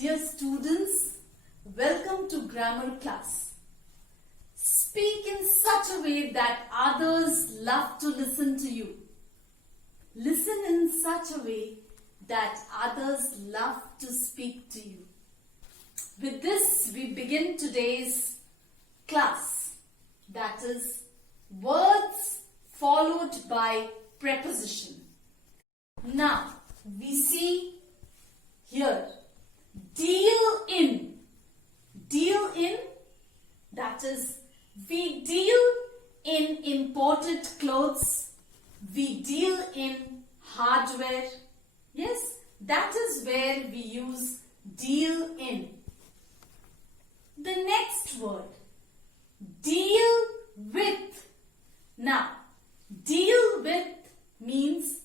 Dear students, welcome to grammar class. Speak in such a way that others love to listen to you. Listen in such a way that others love to speak to you. With this, we begin today's class. That is, words followed by preposition. Now, we see here, deal in. Deal in, that is, we deal in imported clothes. We deal in hardware. Yes, that is where we use deal in. The next word, deal with. Now, deal with means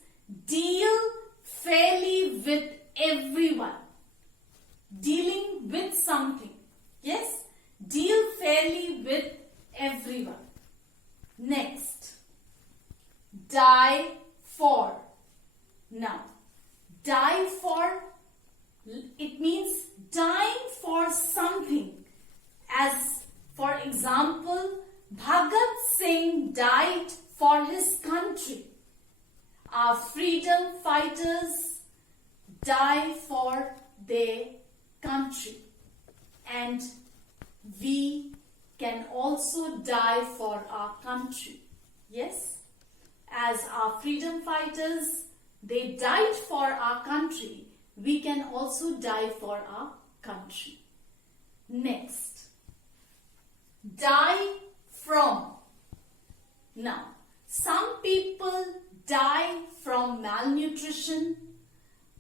deal fairly with everyone. Dealing with something. Yes, deal fairly with everyone. Next, die for. Now, die for, it means dying for something. As for example, Bhagat Singh died for his country. Our freedom fighters die for their country. And we can also die for our country. Yes? As our freedom fighters, they died for our country. We can also die for our country. Next, die from. Now, some people die from malnutrition.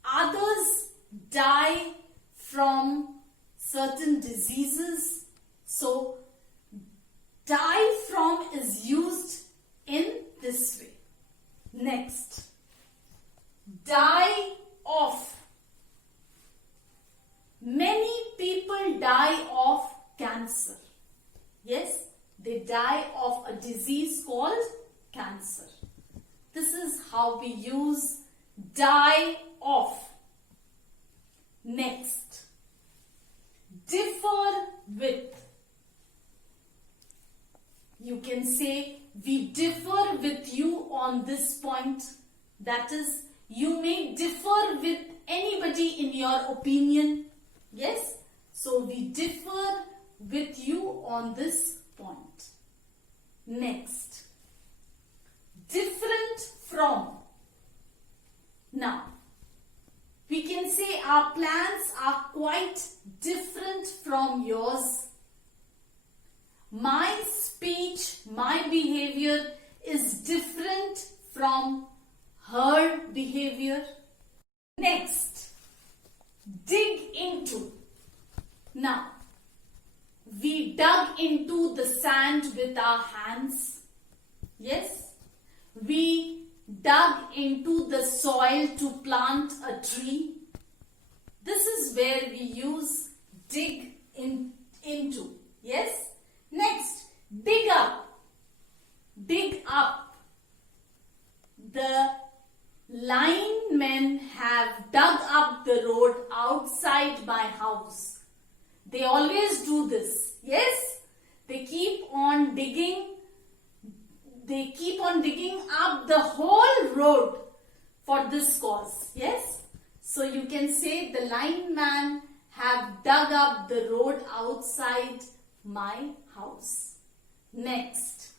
Others die from certain diseases. So, die from is used in this way. Next, die of. Many people die of cancer. Yes, they die of a disease called cancer. This is how we use die of. Next, differ with. You can say, we differ with you on this point. That is, you may differ with anybody in your opinion. Yes? So, we differ with you on this point. Next, different from. Now, we can say our plans are quite different from yours. My speech, my behavior is different from her behavior. Next, dig into. Now, we dug into the sand with our hands. Yes, we dug into the soil to plant a tree. This is where we use dig into. Yes. Next, dig up. Dig up. The linemen have dug up the road outside my house. They always do this. Yes? They keep on digging. They keep on digging up the whole road for this cause. Yes? So you can say the lineman have dug up the road outside my house. Next,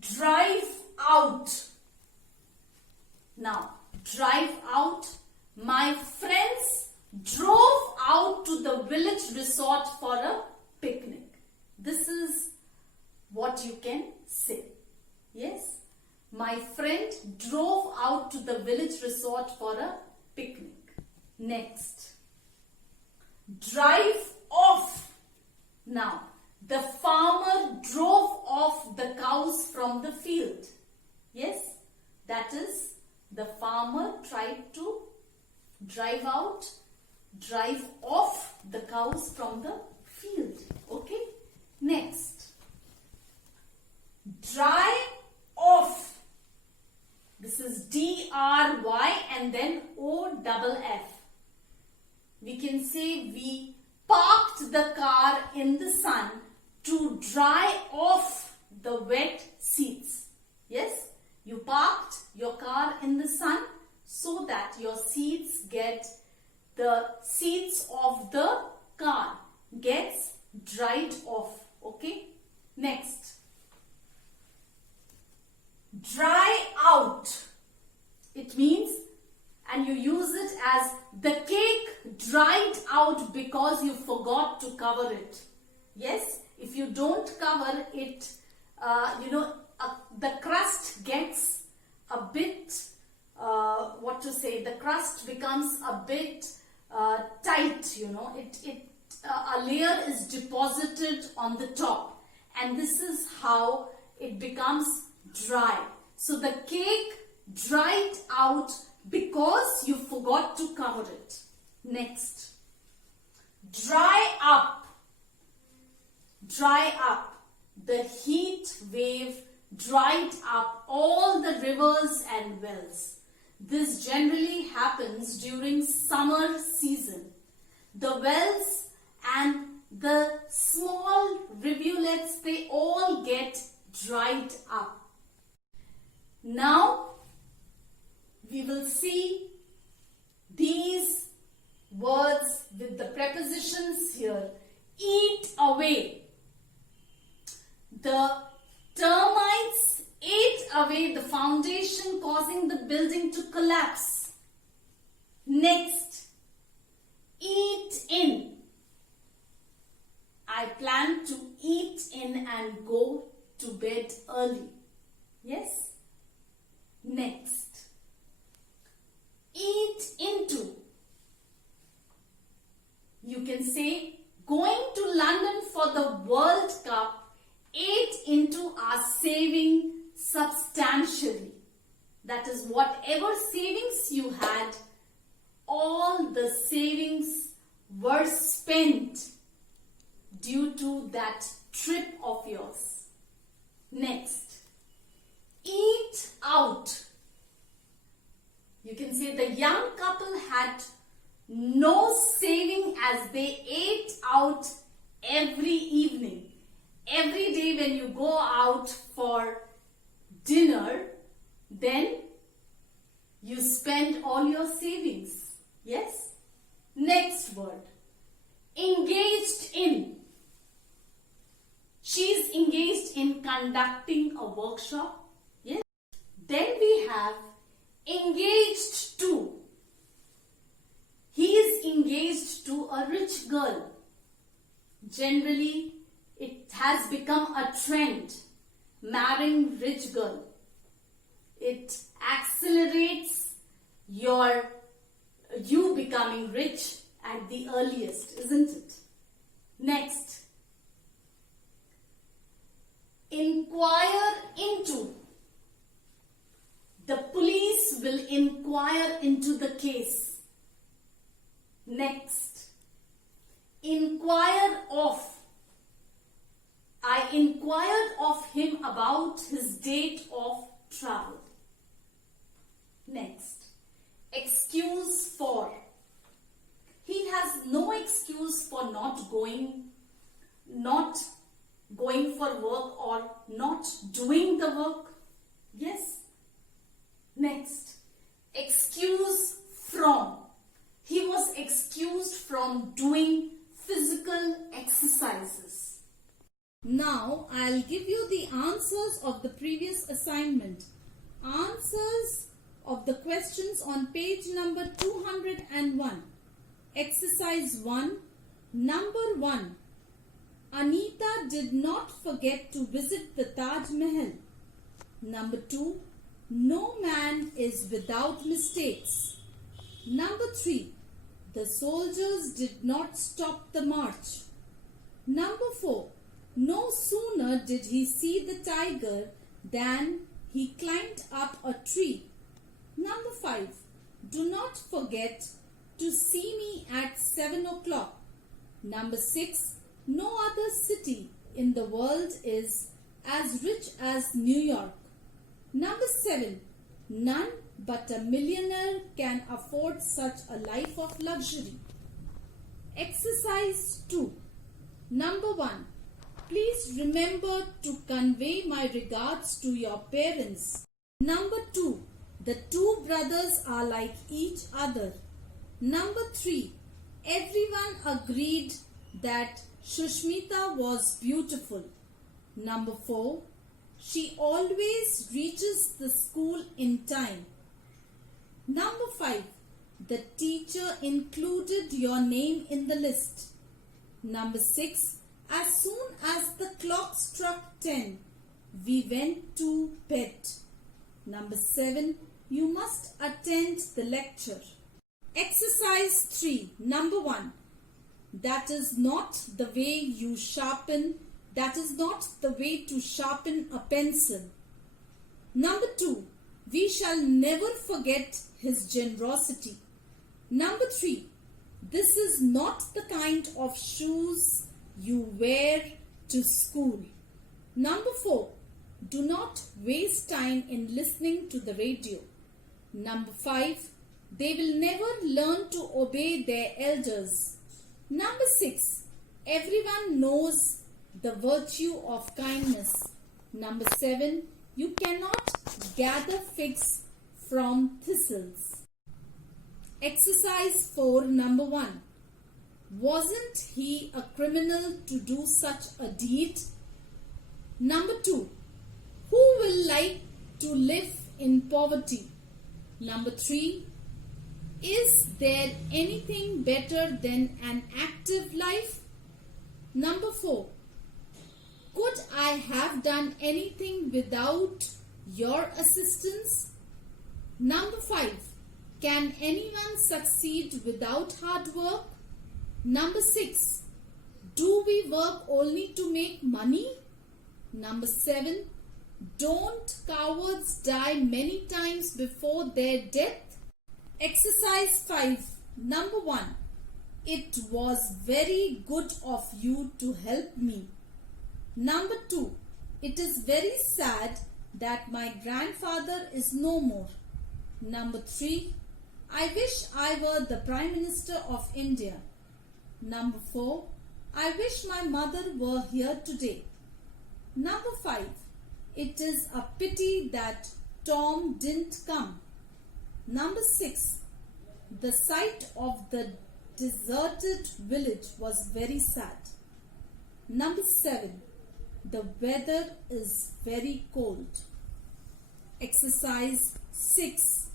drive out. Now, drive out. My friends drove out to the village resort for a picnic. This is what you can say. Yes, my friend drove out to the village resort for a picnic. Next, drive off. Now, the farmer drove off the cows from the field. Yes, that is, the farmer tried to drive off the cows from the field. Okay, next, dry off. This is D-R-Y and then O-double-F. we can say we parked the car in the sun to dry off the wet seats. Yes, you parked your car in the sun so that your seats get, the seats of the car gets dried off. Okay, next. Dry out. It means, and you use it as the cake dried out because you forgot to cover it. Yes, if you don't cover it, the crust gets a bit, the crust becomes a bit tight, a layer is deposited on the top, and this is how it becomes dry. So the cake dried out because you forgot to cover it. Next, dry up. Dry up. The heat wave dried up all the rivers and wells. This generally happens during summer season. The wells and the small rivulets, they all get dried up. Now, we will see these words with the prepositions here. Eat away. The termites ate away the foundation, causing the building to collapse. Next, eat in. I plan to eat in and go to bed early. Yes? Next, eat into. You can say, going to London for the World Cup ate into our saving substantially. That is, whatever savings you had, all the savings were spent due to that trip of yours. Next, eat out. You can say the young couple had no saving as they ate out every evening. Every day when you go out for dinner, then you spend all your savings. Yes? Next word, engaged in. She's engaged in conducting a workshop. Yes? Then we have engaged to. He is engaged to a rich girl. Generally, it has become a trend, marrying rich girl. It accelerates you becoming rich at the earliest, isn't it? Next, inquire into. The police will inquire into the case. Next, inquire of. I inquired of him about his date of travel. Next, excuse for. He has no excuse for not going for work or not doing the work. Yes. Next, excuse from. He was excused from doing physical exercises. Now, I'll give you the answers of the previous assignment. Answers of the questions on page number 201. Exercise 1. Number 1. Anita did not forget to visit the Taj Mahal. Number 2. No man is without mistakes. Number 3. The soldiers did not stop the march. Number 4. No sooner did he see the tiger than he climbed up a tree. Number 5. Do not forget to see me at 7 o'clock. Number 6. No other city in the world is as rich as New York. Number 7. None but a millionaire can afford such a life of luxury. Exercise 2. Number 1. Please remember to convey my regards to your parents. Number 2. The two brothers are like each other. Number 3. Everyone agreed that Shushmita was beautiful. Number 4. She always reaches the school in time. Number 5. The teacher included your name in the list. Number 6. As soon as the clock struck 10, we went to bed. Number 7. You must attend the lecture. Exercise 3. Number 1. That is not the way you sharpen. That is not the way to sharpen a pencil. Number 2. We shall never forget his generosity. Number 3. This is not the kind of shoes you wear to school. Number 4. Do not waste time in listening to the radio. Number 5. They will never learn to obey their elders. Number 6. Everyone knows the virtue of kindness. Number 7. You cannot gather figs from thistles. Exercise 4. Number 1. Wasn't he a criminal to do such a deed? Number 2. Who will like to live in poverty? Number 3. Is there anything better than an active life? Number 4. Could I have done anything without your assistance? Number 5. Can anyone succeed without hard work? Number 6. Do we work only to make money? Number 7. Don't cowards die many times before their death? Exercise 5. Number 1. It was very good of you to help me. Number 2. It is very sad that my grandfather is no more. Number 3. I wish I were the Prime Minister of India. Number 4. I wish my mother were here today. Number 5. It is a pity that Tom didn't come. Number 6. The sight of the deserted village was very sad. Number 7. The weather is very cold. Exercise 6.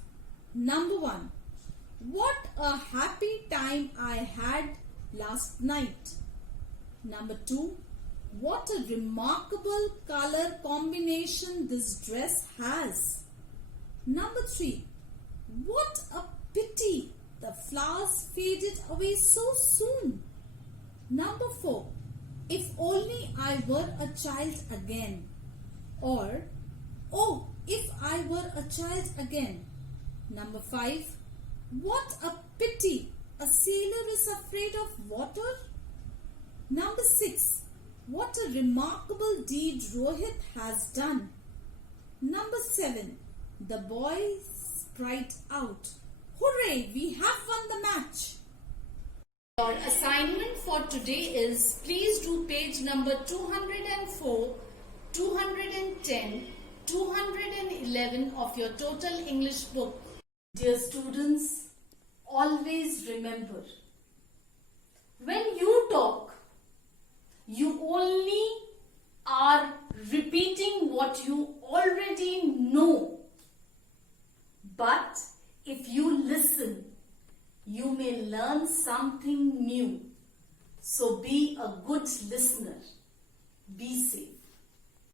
Number 1. What a happy time I had last night. Number 2. What a remarkable color combination this dress has. Number 3. What a pity the flowers faded away so soon. Number 4. If only I were a child again. Or, oh, if I were a child again. Number 5. What a pity a sailor is afraid of water. Number 6. What a remarkable deed Rohit has done. Number 7. The boys cried out, "Hooray, we have won the match." Your assignment for today is, please do page number 204, 210, 211 of your Total English book. Dear students, always remember, when you talk, you only are repeating what you already know. But if you listen, you may learn something new. So be a good listener. Be safe.